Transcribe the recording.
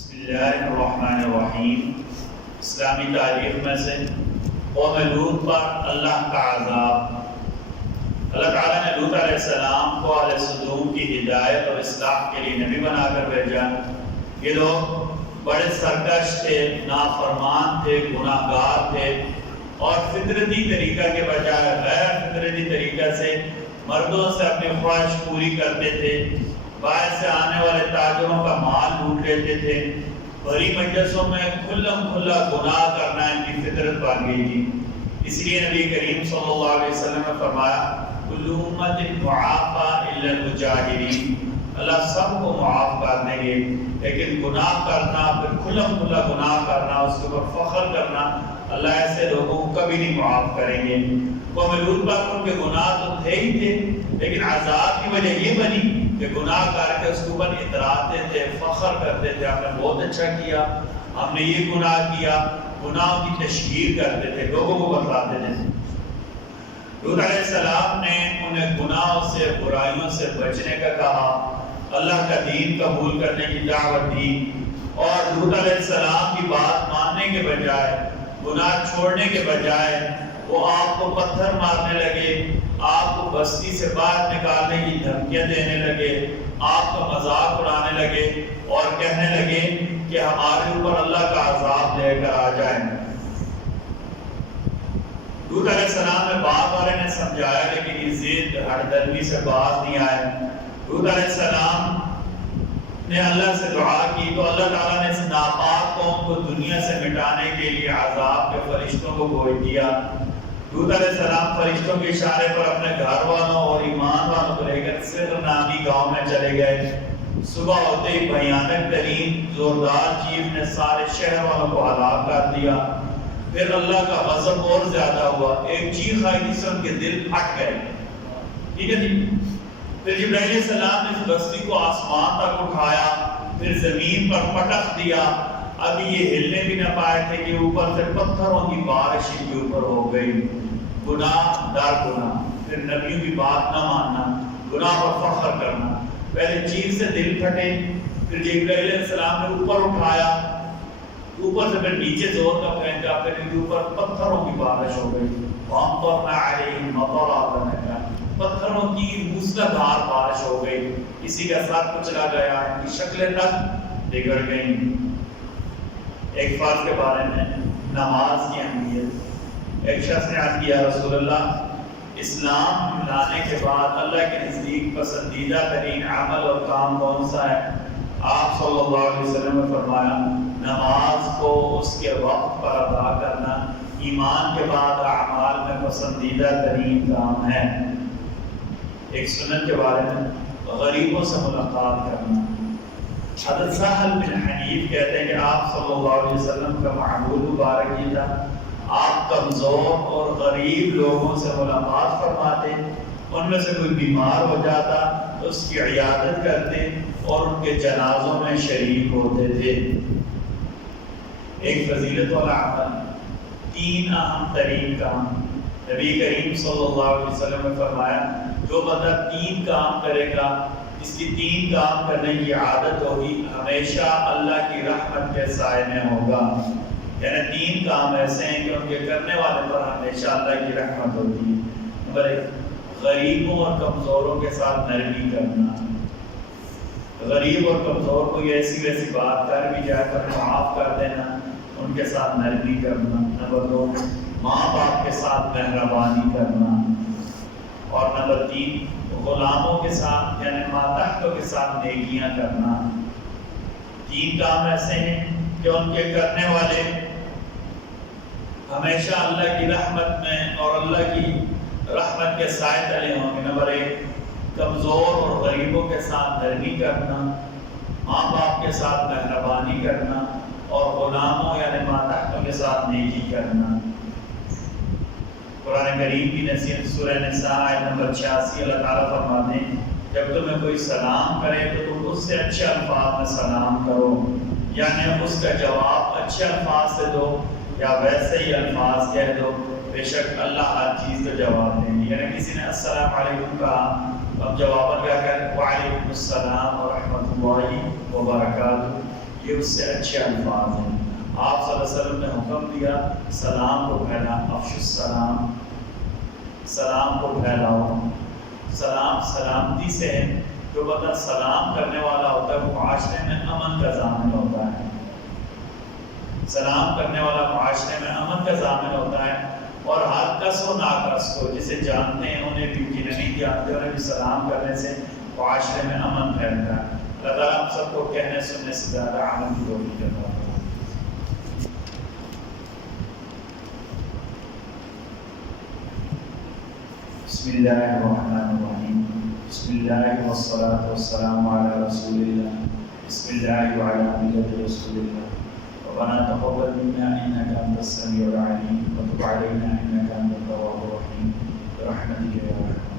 بسم اللہ الرحمن الرحیم۔ اسلامی تاریخ میں سے قوم لوط پر اللہ کا عذاب۔ اللہ تعالیٰ نے لوط علیہ السلام کو اہل صدوم کی ہدایت اور اصلاح کے لیے نبی بنا کر بھیجا۔ یہ لوگ بڑے سرکش تھے، نافرمان تھے، گناہ گار تھے، اور فطرتی طریقہ کے بجائے غیر فطرتی طریقہ سے مردوں سے اپنی خواہش پوری کرتے تھے، باہر سے آنے والے تاجروں کا مال لوٹ لیتے تھے، بڑی مجلسوں میں کھلم کھلا گناہ کرنا ان کی فطرت بن گئی تھی۔ اس لیے نبی کریم صلی اللہ علیہ وسلم نے فرمایا کل امت معافی الا المجاہرین، اللہ سب کو معاف کر دیں گے، لیکن گناہ کرنا، پھر کھلم کھلا گناہ کرنا، اس کے اوپر فخر کرنا، اللہ ایسے لوگوں کو کبھی نہیں معاف کریں گے۔ قوم لوط پر ان کے گناہ تو تھے ہی تھے، لیکن عذاب کی وجہ یہ بنی کہ گناہ کر کے اس کے اوپر اتراتے تھے، فخر کرتے تھے، ہم نے بہت اچھا کیا، ہم نے یہ گناہ کیا، گناہوں کی تشہیر کرتے تھے، لوگوں کو بتلاتے تھے۔ لوط علیہ السلام نے انہیں گناہوں سے، برائیوں سے بچنے کا کہا، اللہ کا دین قبول کرنے کی دعوت دی، اور لوط علیہ السلام کی بات ماننے کے بجائے، گناہ چھوڑنے کے بجائے وہ آپ کو پتھر مارنے لگے، آپ کو بستی سے باہر نکالنے کی دھمکیاں دینے لگے، آپ کا مذاق اڑانے لگے اور کہنے لگے کہ ہمارے اوپر اللہ کا عذاب لے کر آ جائیں۔ لوط علیہ السلام نے بات والے نے سمجھایا، لیکن یہ ضد ہردلمی سے باز نہیں آئے۔ لوط علیہ السلام نے اللہ سے دعا کی تو اللہ تعالیٰ نے اس ناپاک قوم کو دنیا سے مٹانے کے لیے عذاب کے فرشتوں کو بھیج دیا۔ لوط علیہ السلام فرشتوں کے اشارے پر اپنے گھر والوں اور ایمان والوں کو لے کر صدر نامی گاؤں میں چلے گئے۔ صبح ہوتے ہی بھیانک ترین زوردار چیخ نے سارے شہر والوں کو ہلاک کر دیا۔ پھر اللہ کا غضب اور زیادہ ہوا، ایک چیخ آئی جس سے ان کے دل پھٹ گئے۔ ٹھیک ہے جی، پھر جبرائیل علیہ السلام نے اس بستی کو آسمان تک اٹھایا، پھر زمین پر پٹخ دیا، ابھی یہ ہلنے بھی نہ پائے تھے کہ اوپر سے پتھروں کی بارش ان کے اوپر ہو گئی۔ گناہ در گناہ، پھر نبیوں کی بات نہ ماننا، گناہ پر فخر کرنا، پہلے چیخ سے دل پھٹے، پھر جبرائیل علیہ السلام نے اوپر اٹھایا، اوپر سے پھر نیچے زور کا پھینکا، پھر ان کے اوپر پتھروں کی بارش ہو گئی۔ وَأَمْطَرْنَا عَلَيْهِمْ مَطَرًا نَّبَاتًا، پتھروں کی موسلادھار بارش ہو گئی، کسی کا ساتھ کچلا گیا، ان کی شکلیں تک بگڑ گئیں۔ ایک فرض کے بارے میں، نماز کی اہمیت۔ ایک شخص نے عرض کیا رسول اللہ، اسلام لانے کے بعد اللہ کے نزدیک پسندیدہ ترین عمل اور کام کون سا ہے؟ آپ صلی اللہ علیہ وسلم نے فرمایا نماز کو اس کے وقت پر ادا کرنا ایمان کے بعد اعمال میں پسندیدہ ترین کام ہے۔ ایک سنت کے بارے میں، غریبوں سے ملاقات کرنا۔ حضرت سہل بن حنیف کہتے ہیں کہ آپ صلی اللہ علیہ وسلم کا معمول مبارک یہ تھا، آپ کمزور اور غریب لوگوں سے ملاقات فرماتے، ان میں سے کوئی بیمار ہو جاتا تو اس کی عیادت کرتے اور ان کے جنازوں میں شریک ہوتے تھے۔ ایک فضیلت والا عمل، تین اہم ترین کام۔ نبی کریم صلی اللہ علیہ وسلم نے فرمایا جو بندہ تین کام کرے گا، اس کی تین کام کرنے کی عادت ہوگی، ہمیشہ اللہ کی رحمت کے سائے میں ہوگا۔ یعنی تین کام ایسے ہیں کہ ان کے کرنے والے پر ہمیشہ اللہ کی رحمت ہوتی ہے۔ نمبر ایک، غریبوں اور کمزوروں کے ساتھ نرمی کرنا۔ غریب اور کمزور کو ایسی ویسی بات کر بھی جائے پر معاف کر دینا، ان کے ساتھ نرمی کرنا۔ نمبر دو، ماں باپ کے ساتھ مہربانی کرنا۔ اور نمبر تین، غلاموں کے ساتھ یعنی ماتحتوں کے ساتھ نیکیاں کرنا۔ تین کام ایسے ہیں کہ ان کے کرنے والے ہمیشہ اللہ کی رحمت میں اور اللہ کی رحمت کے سائے تلے ہوں گے۔ نمبر ایک، کمزور اور غریبوں کے ساتھ نرمی کرنا، ماں باپ کے ساتھ مہربانی کرنا، اور غلاموں یعنی ماتحتوں کے ساتھ نیکی کرنا۔ قرآن کریم کی نصیحت سورہ نساء آیت نمبر 86 اللہ تعالیٰ فرماتے ہیں جب تمہیں کوئی سلام کرے تو تم اس سے اچھے الفاظ میں سلام کرو، یعنی اس کا جواب اچھے الفاظ سے دو یا ویسے ہی الفاظ کہہ دو، بے شک اللہ ہر چیز کا جواب دیں گے۔ یعنی کسی نے السلام علیکم کہا، اب جواباً کیا کہہ وعلیکم السلام ورحمۃ اللہ وبرکاتہ، یہ اس سے اچھے الفاظ ہیں۔ آپ صلی اللہ علیہ وسلم نے حکم دیا سلام کو پھیلا، افشوا السلام، سلام کو پھیلاؤ۔ سلام سلامتی سے ہے، جو بندہ سلام کرنے والا ہوتا ہے وہ معاشرے میں امن کا ضامن ہوتا ہے۔ سلام کرنے والا معاشرے میں امن کا ضامن ہوتا ہے، اور ہر کس و ناکس کو جسے جانتے ہیں انہیں بھی جنہیں نہیں جانتے انہیں بھی سلام کرنے سے معاشرے میں امن پھیلتا ہے۔ اللہ تعالیٰ ہم سب کو کہنے سننے سے زیادہ عمل کی توفیق عطا فرمائے۔ بسم اللہ الرحمن الرحیم، بسم اللہ والصلاة والسلام علی رسول اللہ، بسم اللہ وعلی ملت رسول اللہ۔ ربنا تقبل منا انك انت السميع العليم وتب علينا انك انت التواب الرحيم برحمتك يا ارحم